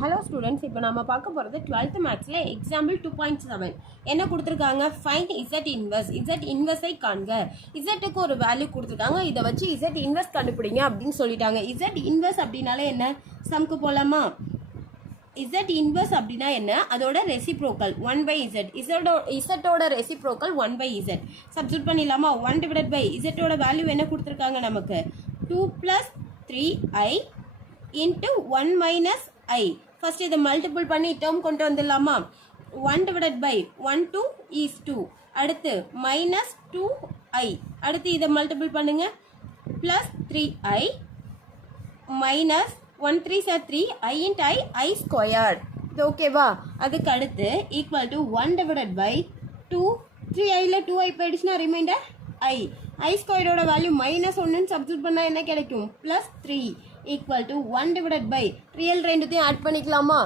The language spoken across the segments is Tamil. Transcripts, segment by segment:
Hello students, இப்போ நாம பார்க்க போறது 12th mathsல example 2.7 என்ன கொடுத்திருக்காங்க find z inverse ஐ காண்க z க்கு ஒரு வேல்யூ கொடுத்திருக்காங்க இத வச்சு z inverse கண்டுபிடிங்க அப்படினு சொல்லிட்டாங்க z inverse அப்படினாலே என்ன சம்க்கு போலாமா z inverse அப்படினா என்ன அதோட reciprocal 1/z z ஓட reciprocal 1/z சப்ஸ்டிட்யூட் பண்ணிடலாமா 1 divided by z ஓட வேல்யூ என்ன கொடுத்திருக்காங்க நமக்கு 2 plus 3i into 1 minus I. First இதை multiple பண்ணி term கொண்டு வந்துடலாமா 1 divided by 1 2 is 2 அடுத்து minus 2i அடுத்து இதை multiple பண்ணுங்க plus 3i minus 1 3 is 3 I into I squared இது ஓகேவா அதுக்கு அடுத்து equal to 1 divided by 2 3iல 2i போயிடுச்சுன்னா ரிமைண்டர் I squared ஓட வேல்யூ minus 1 சப்ஸ்டிட்யூட் பண்ணா என்ன கிடைக்கும் plus 3 equal to 1 divided by real ரெண்டுத்தையும் ஆட் பண்ணிக்கலாமா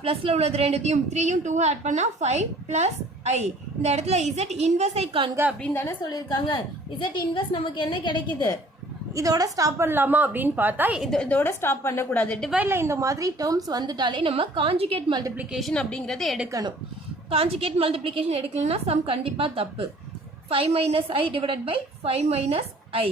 பிளஸ்ல உள்ளது ரெண்டுத்தையும் 3யும் 2 ஆட் பண்ணா 5 plus I இந்த இடத்துல z இன்வெர்ஸ் ஐ காண்க அப்படின்னு தானே சொல்லியிருக்காங்க z இன்வெர்ஸ் நமக்கு என்ன கிடைக்குது இதோட ஸ்டாப் பண்ணலாமா அப்படின்னு பார்த்தா இதோட ஸ்டாப் பண்ணக்கூடாது டிவைட்ல இந்த மாதிரி டேர்ம்ஸ் வந்துட்டாலே நம்ம கான்ஜுகேட் மல்டிப்ளிகேஷன் அப்படிங்கறது எடுக்கணும் கான்ஜுகேட் மல்டிப்ளிகேஷன் எடுக்கலனா சம் கண்டிப்பா தப்பு 5 minus I divided by 5 minus I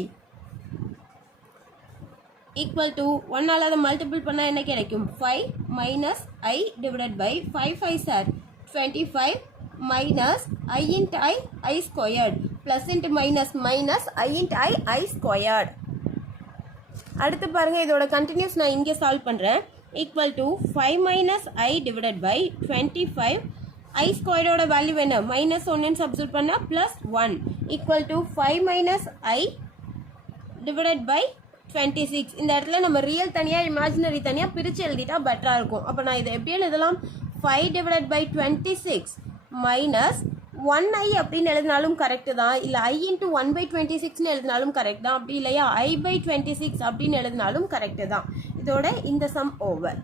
equal to 1 all அதை மல்டிபிள் பண்ணா என்ன கிடைக்கும் 5 minus I divided by 5 5 are 25 minus I into I squared plus into minus minus I into I squared அடுத்து பாருங்க இதோட கண்டினியூஸ் நான் இங்கே சால்வ் பண்றேன் equal to 5 minus I divided by 25 I squared ஓட வேல்யூ என்ன minus 1 ன்னு சப்ஸ்டிட்யூட் பண்ணா plus 1 equal to 5 minus I divided by 26 இந்த இடத்துல நம்ம ரியல் தனியா இமேஜினரி தனியா பிரிச்சு எழுதிட்டா பெட்டரா இருக்கும் அப்ப நான் இதை எப்படி எழுதலாம் 5 divided by 26 minus 1i அப்படின்னு எழுதினாலும் கரெக்ட் தான் இல்ல I into 1 by 26 ன்னு எழுதினாலும் கரெக்ட் தான் அப்படி இல்லையா I by 26 அப்படின்னு எழுதினாலும் கரெக்ட் தான் இதோட இந்த சம் ஓவர்